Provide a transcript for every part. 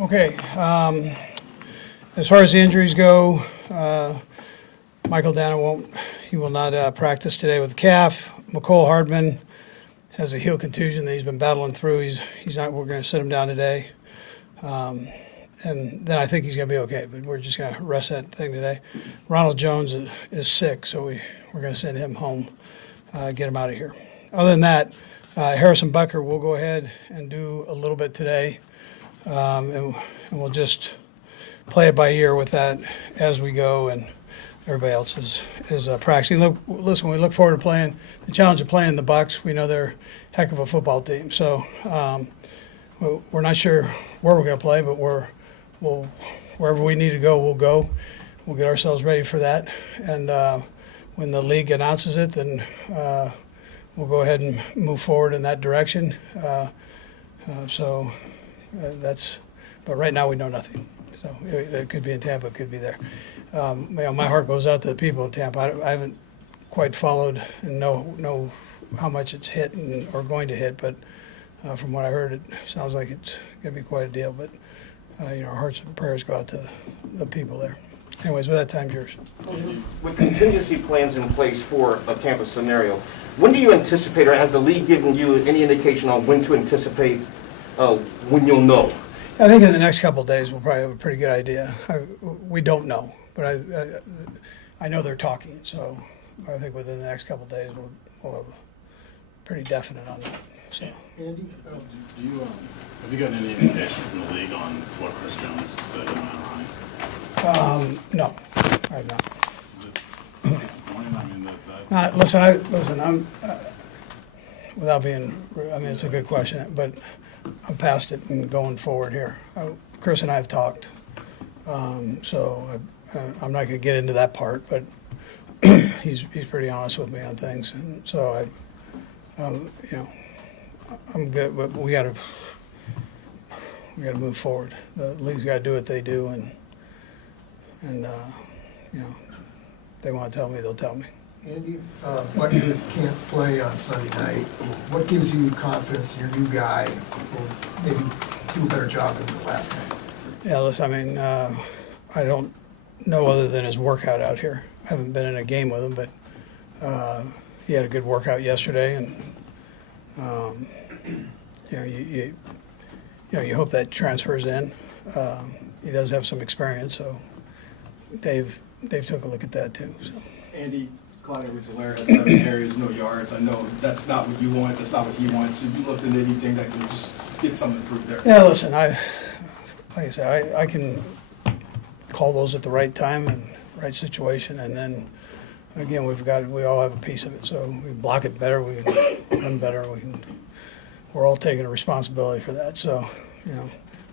Okay, as far as the injuries go, Michael Dana will not practice today with the calf. McCole Hardman has a heel contusion that he's been battling through. He's not. We're going to sit him down today, and then I think he's going to be okay. But we're just going to rest that thing today. Ronald Jones is sick, so we're going to send him home, get him out of here. Other than that, Harrison Bucker will go ahead and do a little bit today, and we'll just play it by ear with that as we go, and everybody else is practicing. Listen, we look forward to playing the challenge of playing the Bucks. We know they're a heck of a football team, so we're not sure where we're going to play, but we'll wherever we need to go, we'll go. We'll get ourselves ready for that, and when the league announces it, then we'll go ahead and move forward in that direction. But right now we know nothing. So it could be in Tampa, it could be there. My heart goes out to the people in Tampa. I haven't quite followed and know how much it's hit or going to hit, but from what I heard, it sounds like it's going to be quite a deal. But our hearts and prayers go out to the people there. Anyways, with that, time's yours. With contingency plans in place for a Tampa scenario, when do you anticipate, or has the league given you any indication on when to anticipate when you'll know? I think in the next couple of days we'll probably have a pretty good idea. We don't know, but I know they're talking, so I think within the next couple of days we'll have pretty definite on that. So. Andy, do you have you gotten any indication from the league on what Chris Jones said on Ronnie? No, I have not. Is it disappointing? I mean, that Listen, I'm without being. I mean, it's a good question, but I'm past it and going forward here. Chris and I have talked, so I'm not going to get into that part, but he's pretty honest with me on things, and so I'm good. But we got to move forward. The league's got to do what they do, and if they want to tell me, they'll tell me. Andy, Bucker can't play on Sunday night. What gives you confidence your new guy will maybe do a better job than the last guy? Yeah, listen, I mean, I don't know other than his workout out here. I haven't been in a game with him, but he had a good workout yesterday, and you hope that transfers in. He does have some experience, so Dave took a look at that too. So. Andy, Clyde Edwards-Helaire had 7 carries, no yards. I know that's not what you want. That's not what he wants. Have you looked into anything that can just get something improved there? Yeah, listen, like I said, I can call those at the right time and right situation, and then again, we all have a piece of it. So we block it better, we can run better, we're all taking a responsibility for that. So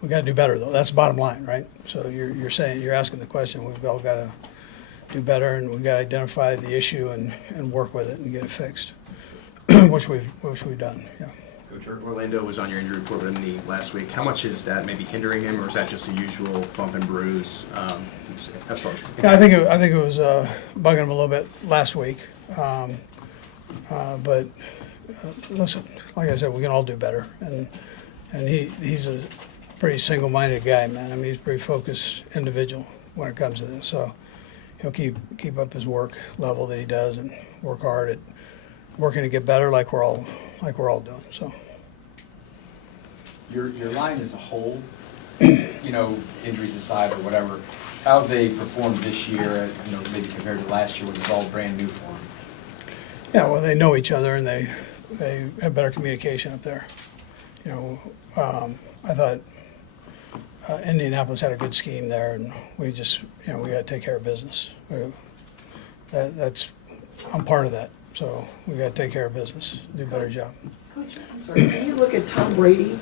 we got to do better though. That's the bottom line, right? So you're asking the question. We've all got to do better, and we've got to identify the issue and work with it and get it fixed, which we've done. Yeah. Coach, Orlando was on your injury report with a knee last week. How much is that maybe hindering him, or is that just a usual bump and bruise? As far as I think it was bugging him a little bit last week, but listen, like I said, we can all do better, and he's a pretty single-minded guy, man. I mean, he's a pretty focused individual when it comes to this. So he'll keep up his work level that he does and work hard at working to get better, like we're all doing. So your line as a whole, injuries aside or whatever, how they performed this year, maybe compared to last year when it was all brand new for them. Yeah, well, they know each other and they have better communication up there. I thought Indianapolis had a good scheme there, and we just we got to take care of business. I'm part of that, so we got to take care of business, do a better job. Coach, I'm sorry. When you look at Tom Brady,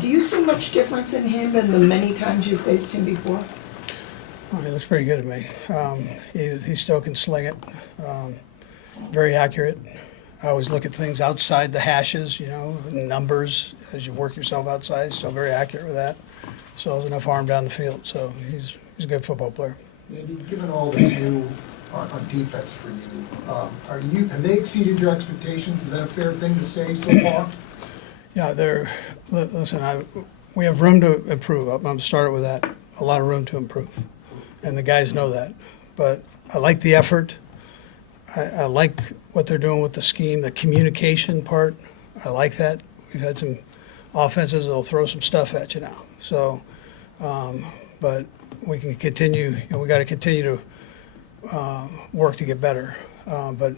do you see much difference in him than the many times you faced him before? Oh, he looks pretty good to me. He still can sling it. Very accurate. I always look at things outside the hashes, numbers as you work yourself outside. Still very accurate with that. Still has enough arm down the field, so he's a good football player. Andy, given all that's new on defense for you, have they exceeded your expectations? Is that a fair thing to say so far? Yeah, listen, we have room to improve. I'm gonna start with that. A lot of room to improve. And the guys know that. But I like the effort. I like what they're doing with the scheme, the communication part. I like that. We've had some offenses that'll throw some stuff at you now. So, but we can continue, we got to continue to work to get better. But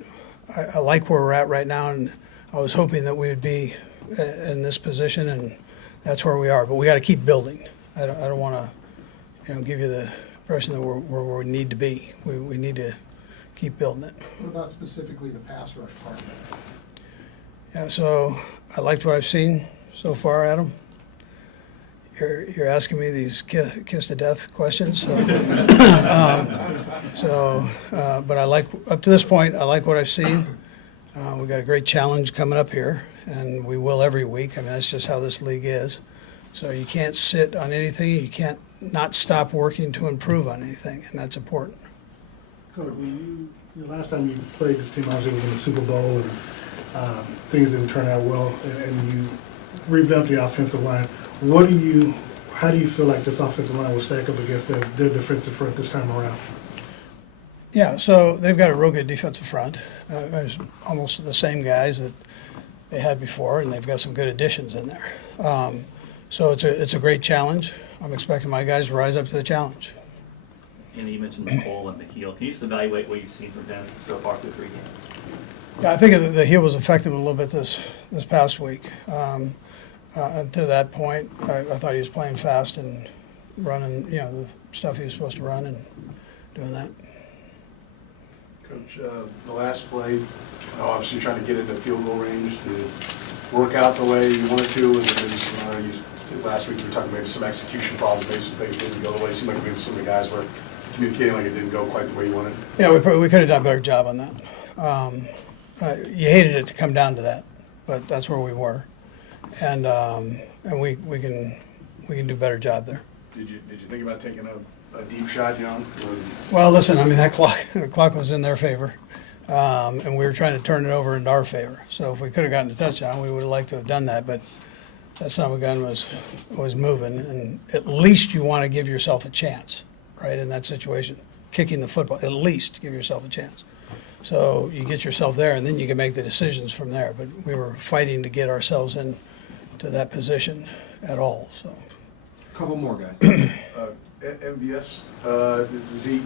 I like where we're at right now, and I was hoping that we would be in this position, and that's where we are. But we got to keep building. I don't want to, give you the impression that we're where we need to be. We need to keep building it. What about specifically the pass rush part of it? Yeah, so I liked what I've seen so far, Adam. You're asking me these kiss to death questions, so, but I like, up to this point, I like what I've seen. We've got a great challenge coming up here, and we will every week. I mean, that's just how this league is. So you can't sit on anything. You can't not stop working to improve on anything, and that's important. Coach, the last time you played this team, obviously was in the Super Bowl, and things didn't turn out well, and you revamped the offensive line. How do you feel like this offensive line will stack up against their defensive front this time around? Yeah, so they've got a real good defensive front. It's almost the same guys that they had before, and they've got some good additions in there. So it's a great challenge. I'm expecting my guys to rise up to the challenge. Andy, you mentioned McColl and McKeel. Can you just evaluate what you've seen from them so far through 3 games? Yeah, I think the heel was effective a little bit this past week. To that point, I thought he was playing fast and running, the stuff he was supposed to run and doing that. Coach, the last play, obviously you're trying to get into field goal range. Did it work out the way you wanted to? And then maybe some, you said last week you were talking maybe some execution problems, maybe some things didn't go the way. It seemed like maybe some of the guys were communicating like it didn't go quite the way you wanted. Yeah, we could have done a better job on that. You hated it to come down to that, but that's where we were, and we can do a better job there. Did you think about taking a deep shot, John? Well, listen, I mean the clock was in their favor, and we were trying to turn it over into our favor. So if we could have gotten a touchdown, we would have liked to have done that, but that son of a gun was moving, and at least you want to give yourself a chance, right, in that situation, kicking the football. At least give yourself a chance. So you get yourself there, and then you can make the decisions from there. But we were fighting to get ourselves into that position at all. So, Couple more guys. MVS, is he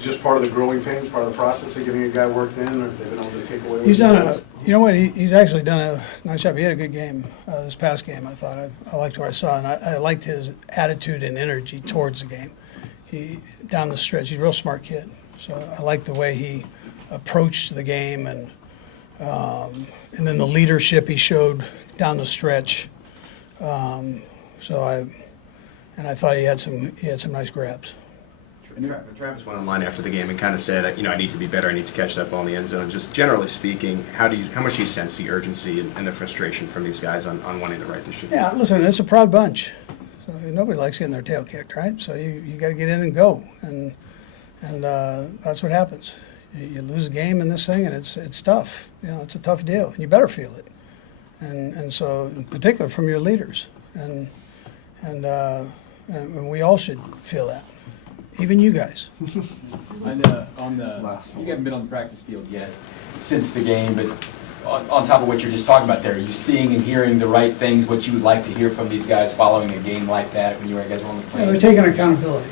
just part of the growing pains, part of the process of getting a guy worked in, or they've been able to take away? he's done he's actually done a nice job. He had a good game this past game. I thought I liked what I saw, and I liked his attitude and energy towards the game. He down the stretch, he's a real smart kid. So I liked the way he approached the game, and then the leadership he showed down the stretch. I thought he had some nice grabs. Travis went online after the game and kind of said, I need to be better. I need to catch that ball in the end zone. Just generally speaking, how much do you sense the urgency and the frustration from these guys on wanting to right this ship? Yeah, listen, it's a proud bunch. So nobody likes getting their tail kicked, right? So you got to get in and go, and that's what happens. You lose a game in this thing, and it's tough. It's a tough deal, and you better feel it. And so, in particular, from your leaders, and we all should feel that, even you guys. You haven't been on the practice field yet since the game, but on top of what you're just talking about there, are you seeing and hearing the right things, what you would like to hear from these guys following a game like that when you guys were on the plane? They're taking accountability,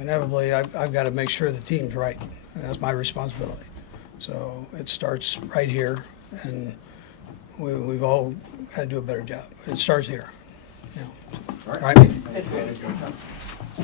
inevitably I've got to make sure the team's right. That's my responsibility. So it starts right here, and we've all got to do a better job. But it starts here. All All right. right.